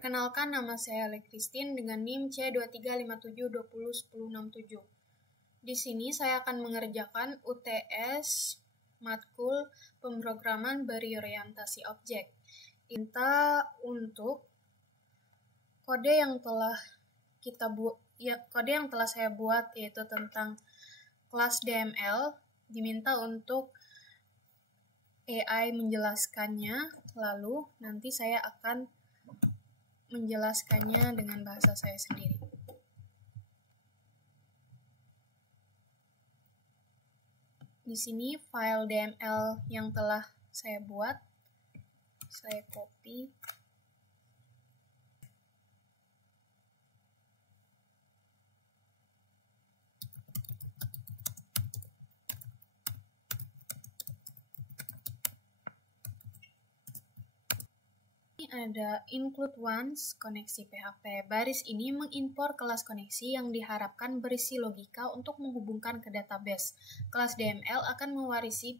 Perkenalkan, nama saya Le Christine dengan NIM C2357201067. Di sini saya akan mengerjakan UTS matkul pemrograman berorientasi objek. Minta untuk kode yang telah saya buat, yaitu tentang kelas DML, diminta untuk AI menjelaskannya, lalu nanti saya akan menjelaskannya dengan bahasa saya sendiri. Di sini file DML yang telah saya buat, saya copy. Ada include once koneksi PHP. Baris ini mengimpor kelas koneksi yang diharapkan berisi logika untuk menghubungkan ke database. Kelas DML akan mewarisi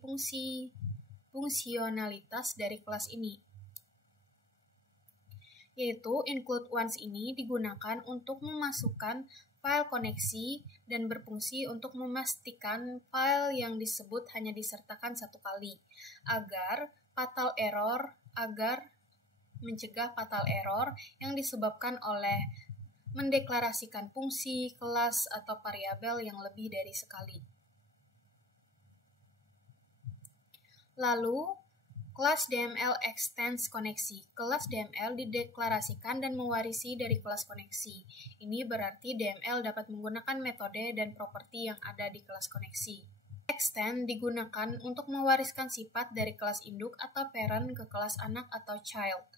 fungsionalitas dari kelas ini. Yaitu include once ini digunakan untuk memasukkan file koneksi dan berfungsi untuk memastikan file yang disebut hanya disertakan satu kali agar mencegah fatal error yang disebabkan oleh mendeklarasikan fungsi, kelas, atau variabel yang lebih dari sekali. Lalu, kelas DML extends koneksi. Kelas DML dideklarasikan dan mewarisi dari kelas koneksi. Ini berarti DML dapat menggunakan metode dan properti yang ada di kelas koneksi. Extend digunakan untuk mewariskan sifat dari kelas induk atau parent ke kelas anak atau child.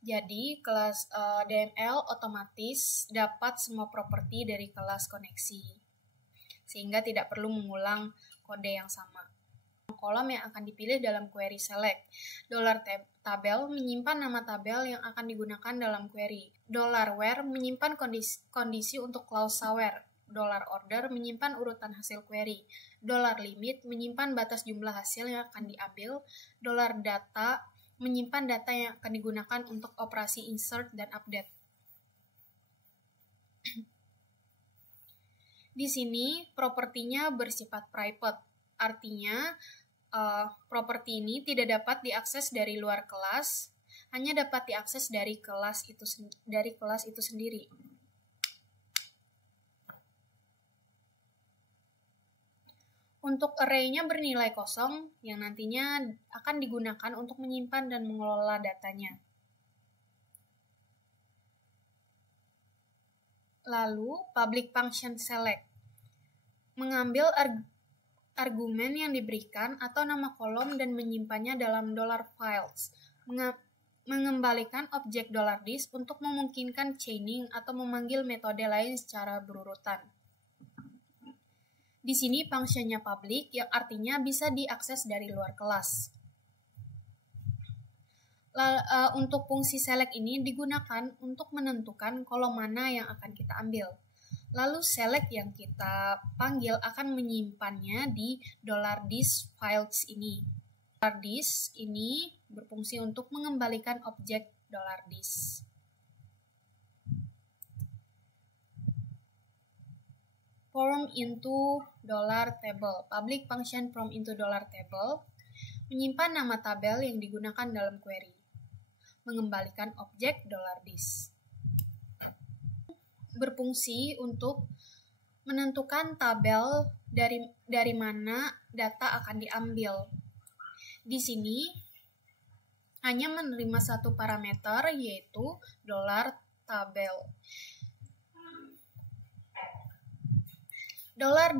Jadi, kelas DML otomatis dapat semua properti dari kelas koneksi, sehingga tidak perlu mengulang kode yang sama. Kolom yang akan dipilih dalam query select. $tabel menyimpan nama tabel yang akan digunakan dalam query. $where menyimpan kondisi untuk klausa where. $order menyimpan urutan hasil query. $limit menyimpan batas jumlah hasil yang akan diambil. $data menyimpan data yang akan digunakan untuk operasi insert dan update. Di sini propertinya bersifat private, artinya properti ini tidak dapat diakses dari luar kelas, hanya dapat diakses dari kelas itu sendiri. Untuk array-nya bernilai kosong yang nantinya akan digunakan untuk menyimpan dan mengelola datanya. Lalu, public function select mengambil argumen yang diberikan atau nama kolom dan menyimpannya dalam $files. Mengembalikan objek $dis untuk memungkinkan chaining atau memanggil metode lain secara berurutan. Di sini fungsinya public, yang artinya bisa diakses dari luar kelas. Untuk fungsi select ini digunakan untuk menentukan kolom mana yang akan kita ambil. Lalu select yang kita panggil akan menyimpannya di $dis files ini. $dis ini berfungsi untuk mengembalikan objek $dis. From into $table. Public function from into $table menyimpan nama tabel yang digunakan dalam query. Mengembalikan objek $dis. Berfungsi untuk menentukan tabel dari mana data akan diambil. Di sini hanya menerima satu parameter, yaitu $tabel.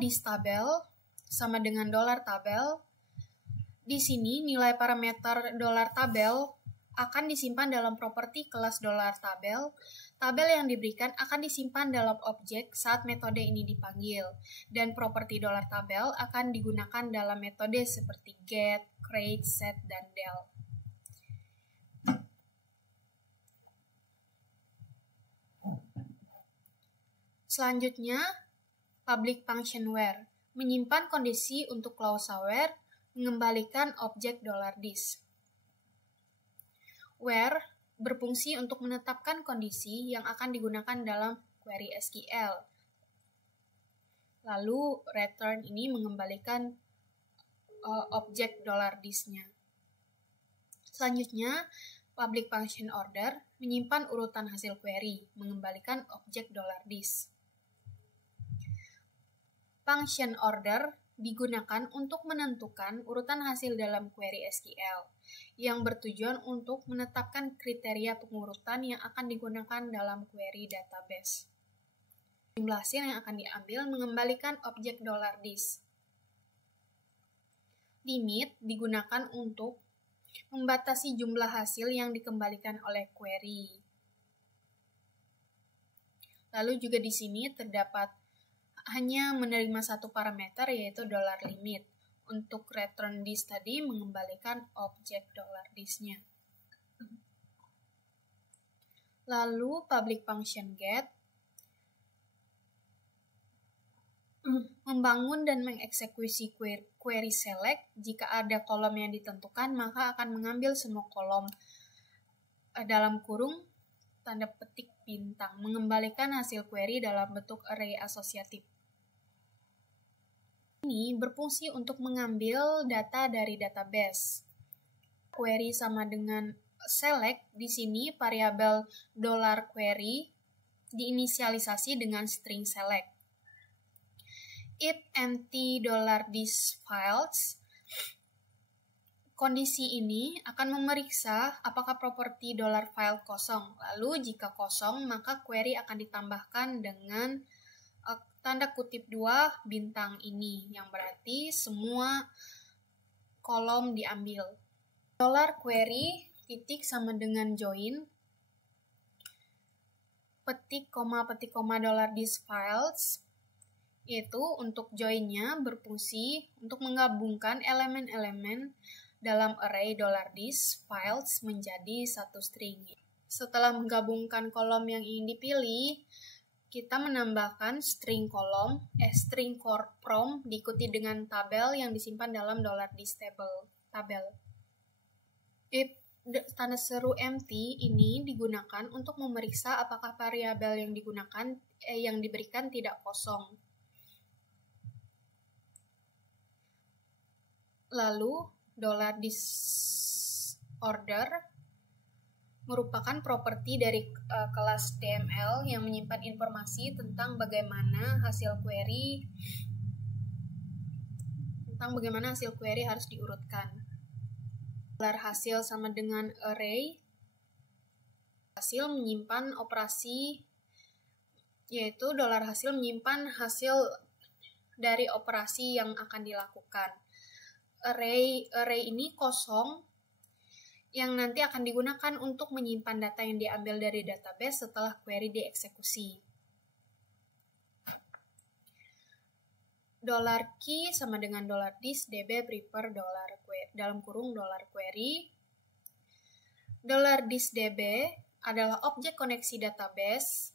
$distabel sama dengan $tabel. Di sini nilai parameter $tabel akan disimpan dalam properti kelas $tabel. Tabel yang diberikan akan disimpan dalam objek saat metode ini dipanggil, dan properti $tabel akan digunakan dalam metode seperti get, create, set, dan del. Selanjutnya, public function where menyimpan kondisi untuk klausa where, mengembalikan objek $dis. Where berfungsi untuk menetapkan kondisi yang akan digunakan dalam query SQL. Lalu return ini mengembalikan objek $dis-nya. Selanjutnya, public function order menyimpan urutan hasil query, mengembalikan objek $dis. Function order digunakan untuk menentukan urutan hasil dalam query SQL yang bertujuan untuk menetapkan kriteria pengurutan yang akan digunakan dalam query database. Jumlah hasil yang akan diambil mengembalikan objek $dis. Limit digunakan untuk membatasi jumlah hasil yang dikembalikan oleh query. Lalu juga di sini terdapat hanya menerima satu parameter, yaitu $limit. Untuk return this tadi mengembalikan objek $dis-nya. Lalu public function get membangun dan mengeksekusi query select. Jika ada kolom yang ditentukan, maka akan mengambil semua kolom dalam kurung tanda petik bintang, mengembalikan hasil query dalam bentuk array asosiatif. Ini berfungsi untuk mengambil data dari database. Query sama dengan select, di sini variabel $query diinisialisasi dengan string select. If empty $dis files, kondisi ini akan memeriksa apakah properti $file kosong. Lalu jika kosong, maka query akan ditambahkan dengan tanda kutip 2 bintang ini, yang berarti semua kolom diambil. $query titik sama dengan join petik koma $dis files, yaitu untuk join-nya berfungsi untuk menggabungkan elemen-elemen dalam array $dis files menjadi satu string. Setelah menggabungkan kolom yang ingin dipilih, kita menambahkan string from diikuti dengan tabel yang disimpan dalam $dis tabel. If tanda seru empty ini digunakan untuk memeriksa apakah variabel yang diberikan tidak kosong. Lalu $disorder merupakan properti dari kelas DML yang menyimpan informasi tentang bagaimana hasil query harus diurutkan. Hasil sama dengan array. Hasil menyimpan operasi, yaitu $hasil menyimpan hasil dari operasi yang akan dilakukan. Array ini kosong, yang nanti akan digunakan untuk menyimpan data yang diambil dari database setelah query dieksekusi. $key sama dengan $dis db prepare dalam kurung $query. $dis db adalah objek koneksi database.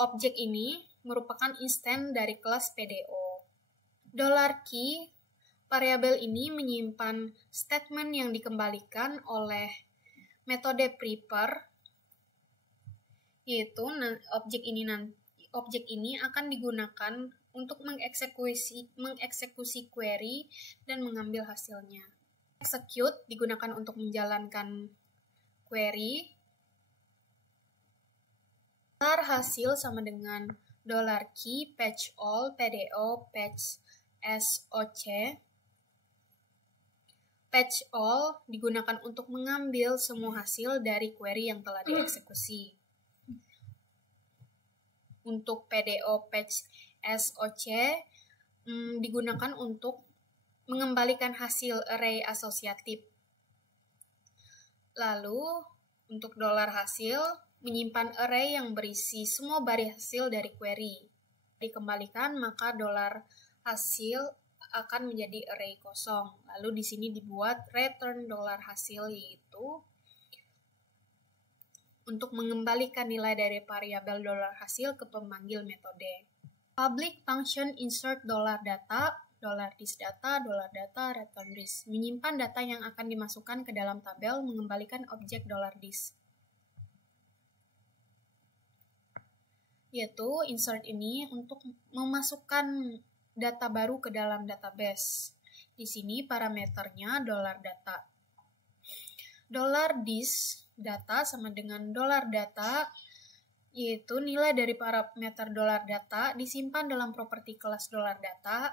Objek ini merupakan instan dari kelas PDO. $key variabel ini menyimpan statement yang dikembalikan oleh metode prepare, yaitu objek ini akan digunakan untuk mengeksekusi query dan mengambil hasilnya. Execute digunakan untuk menjalankan query. Hasil sama dengan $key patch all PDO patch SOC. Patch all digunakan untuk mengambil semua hasil dari query yang telah dieksekusi. Untuk PDO patch SOC digunakan untuk mengembalikan hasil array asosiatif. Lalu untuk $hasil menyimpan array yang berisi semua baris hasil dari query. Dikembalikan, maka $hasil akan menjadi array kosong. Lalu di sini dibuat return $hasil, yaitu untuk mengembalikan nilai dari variabel $hasil ke pemanggil metode. Public function insert $data $disData, $data, return disk. Menyimpan data yang akan dimasukkan ke dalam tabel, mengembalikan objek $dis. Yaitu insert ini untuk memasukkan data baru ke dalam database. Di sini parameternya $data. $disData sama dengan $data, yaitu nilai dari parameter $data disimpan dalam properti kelas $data,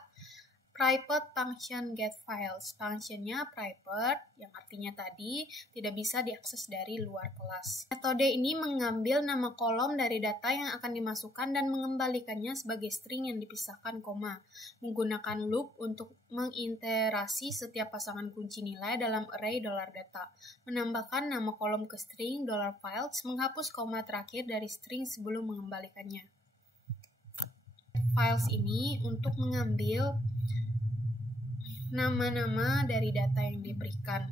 private function getFiles. Functionnya private, yang artinya tadi tidak bisa diakses dari luar kelas. Metode ini mengambil nama kolom dari data yang akan dimasukkan dan mengembalikannya sebagai string yang dipisahkan koma. Menggunakan loop untuk mengiterasi setiap pasangan kunci nilai dalam array $data. Menambahkan nama kolom ke string $files, menghapus koma terakhir dari string sebelum mengembalikannya. Files ini untuk mengambil nama-nama dari data yang diberikan.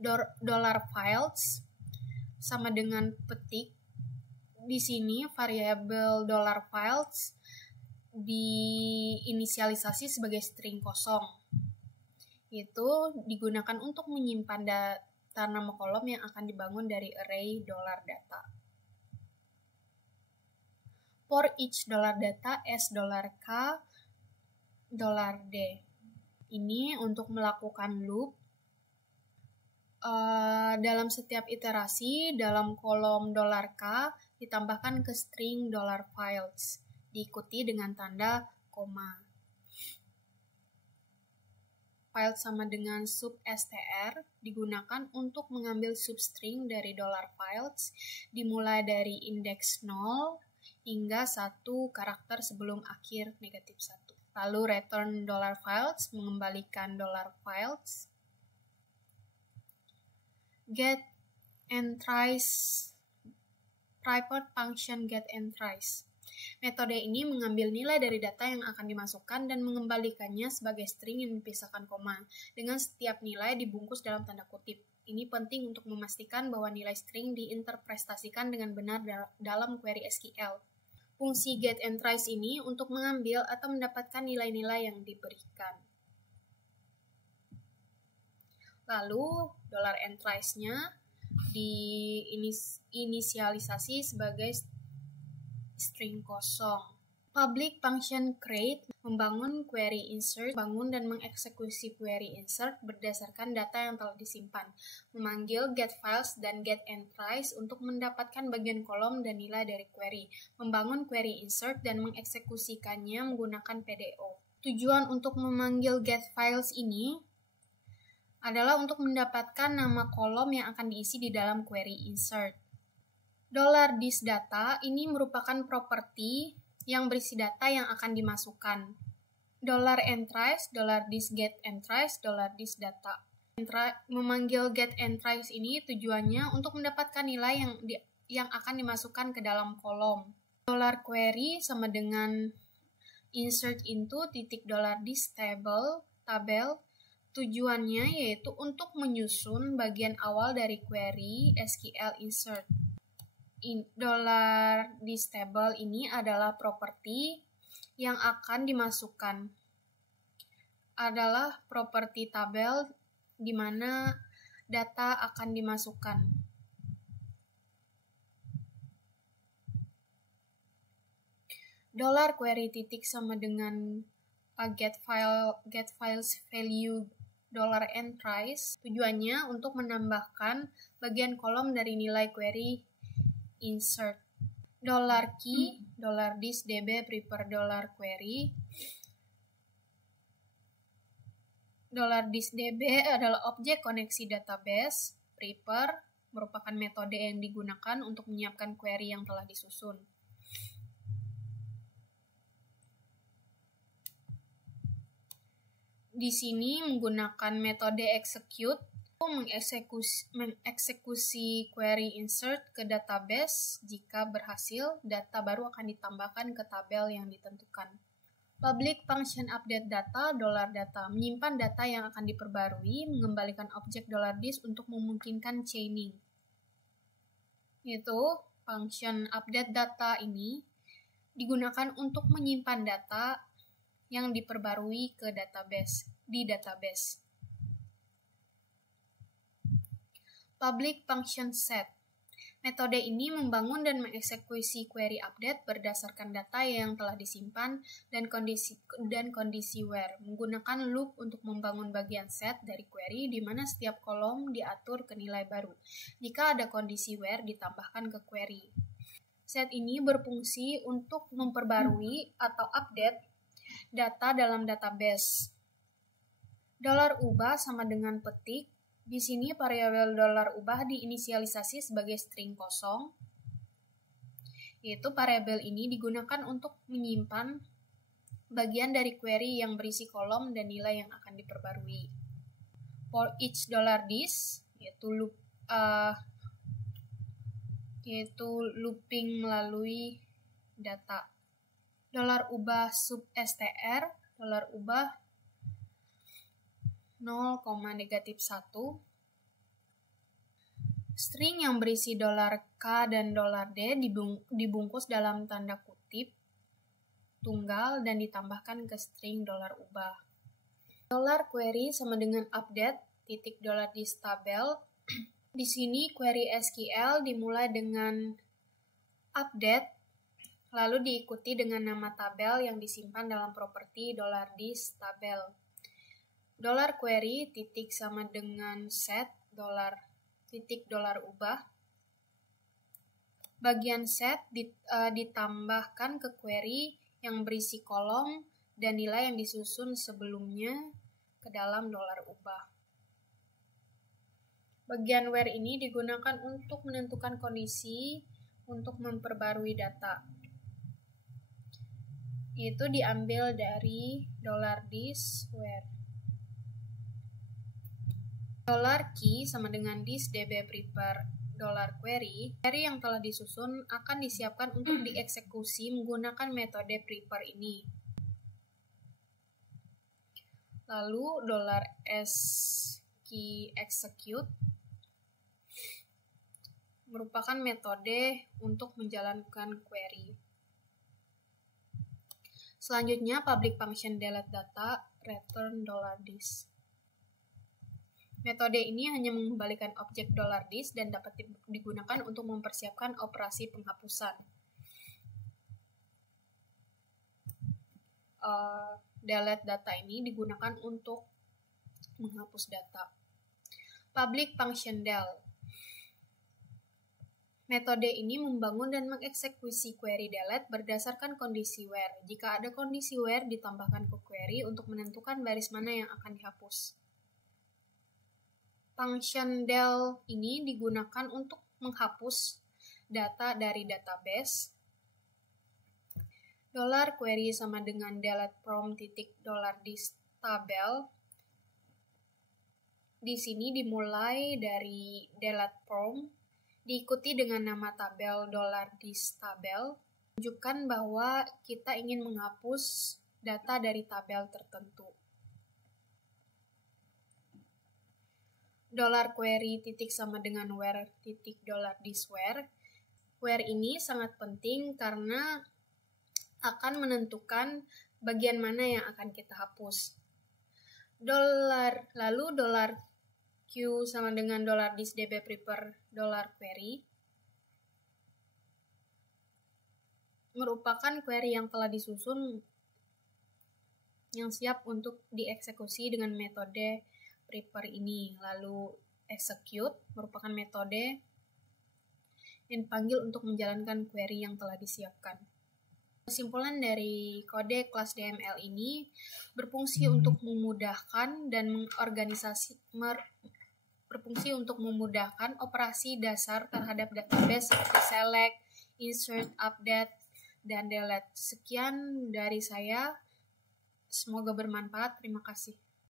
$files sama dengan petik. Di sini variabel $files diinisialisasi sebagai string kosong. Itu digunakan untuk menyimpan data nama kolom yang akan dibangun dari array $data. For each $data as $k $d. Ini untuk melakukan loop. Dalam setiap iterasi, dalam kolom $k ditambahkan ke string $files, diikuti dengan tanda koma. File sama dengan substr digunakan untuk mengambil substring dari $files, dimulai dari indeks 0 hingga 1 karakter sebelum akhir negatif 1. Lalu return $files mengembalikan $files. Get entries, private function get entries. Metode ini mengambil nilai dari data yang akan dimasukkan dan mengembalikannya sebagai string yang dipisahkan koma, dengan setiap nilai dibungkus dalam tanda kutip. Ini penting untuk memastikan bahwa nilai string diinterpretasikan dengan benar dalam query SQL. Fungsi getEntries ini untuk mengambil atau mendapatkan nilai-nilai yang diberikan. Lalu $entries-nya diinisialisasi sebagai string kosong. Public function create membangun query insert, bangun dan mengeksekusi query insert berdasarkan data yang telah disimpan. Memanggil getFiles dan getEntries untuk mendapatkan bagian kolom dan nilai dari query. Membangun query insert dan mengeksekusikannya menggunakan PDO. Tujuan untuk memanggil getFiles ini adalah untuk mendapatkan nama kolom yang akan diisi di dalam query insert. $disData ini merupakan properti yang berisi data yang akan dimasukkan. $entries, $disGetEntries, $disData. Memanggil getEntries ini tujuannya untuk mendapatkan nilai yang akan dimasukkan ke dalam kolom. $query sama dengan insert into $disTable, tabel. Tujuannya yaitu untuk menyusun bagian awal dari query SQL insert. $disTable ini adalah properti yang akan dimasukkan. Adalah properti tabel di mana data akan dimasukkan. $query titik sama dengan getFiles value $entries. Tujuannya untuk menambahkan bagian kolom dari nilai query insert. $key, $disDB prepare $query. $disDB adalah objek koneksi database. Prepare merupakan metode yang digunakan untuk menyiapkan query yang telah disusun. Di sini menggunakan metode execute mengeksekusi query insert ke database. Jika berhasil, data baru akan ditambahkan ke tabel yang ditentukan. Public function update data, $data, menyimpan data yang akan diperbarui, mengembalikan objek $dis untuk memungkinkan chaining. Yaitu function update data ini digunakan untuk menyimpan data yang diperbarui ke database. Public function set. Metode ini membangun dan mengeksekusi query update berdasarkan data yang telah disimpan dan kondisi where, menggunakan loop untuk membangun bagian set dari query di mana setiap kolom diatur ke nilai baru. Jika ada kondisi where ditambahkan ke query. Set ini berfungsi untuk memperbarui atau update data dalam database. $ubah sama dengan petik. Di sini variabel $ubah diinisialisasi sebagai string kosong, yaitu variabel ini digunakan untuk menyimpan bagian dari query yang berisi kolom dan nilai yang akan diperbarui. For each $this, yaitu looping melalui data. $ubah sub str, $ubah 0,-1. String yang berisi $k dan $d dibungkus dalam tanda kutip tunggal dan ditambahkan ke string $ubah. $query sama dengan update .this tabel. Di sini query SQL dimulai dengan update lalu diikuti dengan nama tabel yang disimpan dalam properti $this tabel. $query titik sama dengan set $ubah. Bagian set ditambahkan ke query yang berisi kolom dan nilai yang disusun sebelumnya ke dalam $ubah. Bagian where ini digunakan untuk menentukan kondisi untuk memperbarui data. Itu diambil dari $this where. $key sama dengan this db prepare $query. Query yang telah disusun akan disiapkan untuk dieksekusi menggunakan metode prepare ini. Lalu $skey execute merupakan metode untuk menjalankan query. Selanjutnya, public function delete data return $this. Metode ini hanya mengembalikan objek $this dan dapat digunakan untuk mempersiapkan operasi penghapusan. Delete data ini digunakan untuk menghapus data. Public function del. Metode ini membangun dan mengeksekusi query delete berdasarkan kondisi where. Jika ada kondisi where ditambahkan ke query untuk menentukan baris mana yang akan dihapus. Function del ini digunakan untuk menghapus data dari database. $query sama dengan delete from $this tabel. Di sini dimulai dari delete from, diikuti dengan nama tabel $this tabel. Menunjukkan bahwa kita ingin menghapus data dari tabel tertentu. $query titik sama dengan where titik $this where. Where ini sangat penting karena akan menentukan bagian mana yang akan kita hapus. Lalu $q sama dengan $this db prepare $query merupakan query yang telah disusun yang siap untuk dieksekusi dengan metode prepare ini. Lalu execute merupakan metode yang dipanggil untuk menjalankan query yang telah disiapkan. Kesimpulan dari kode kelas DML ini berfungsi untuk memudahkan dan memudahkan operasi dasar terhadap database seperti select, insert, update, dan delete. Sekian dari saya. Semoga bermanfaat. Terima kasih.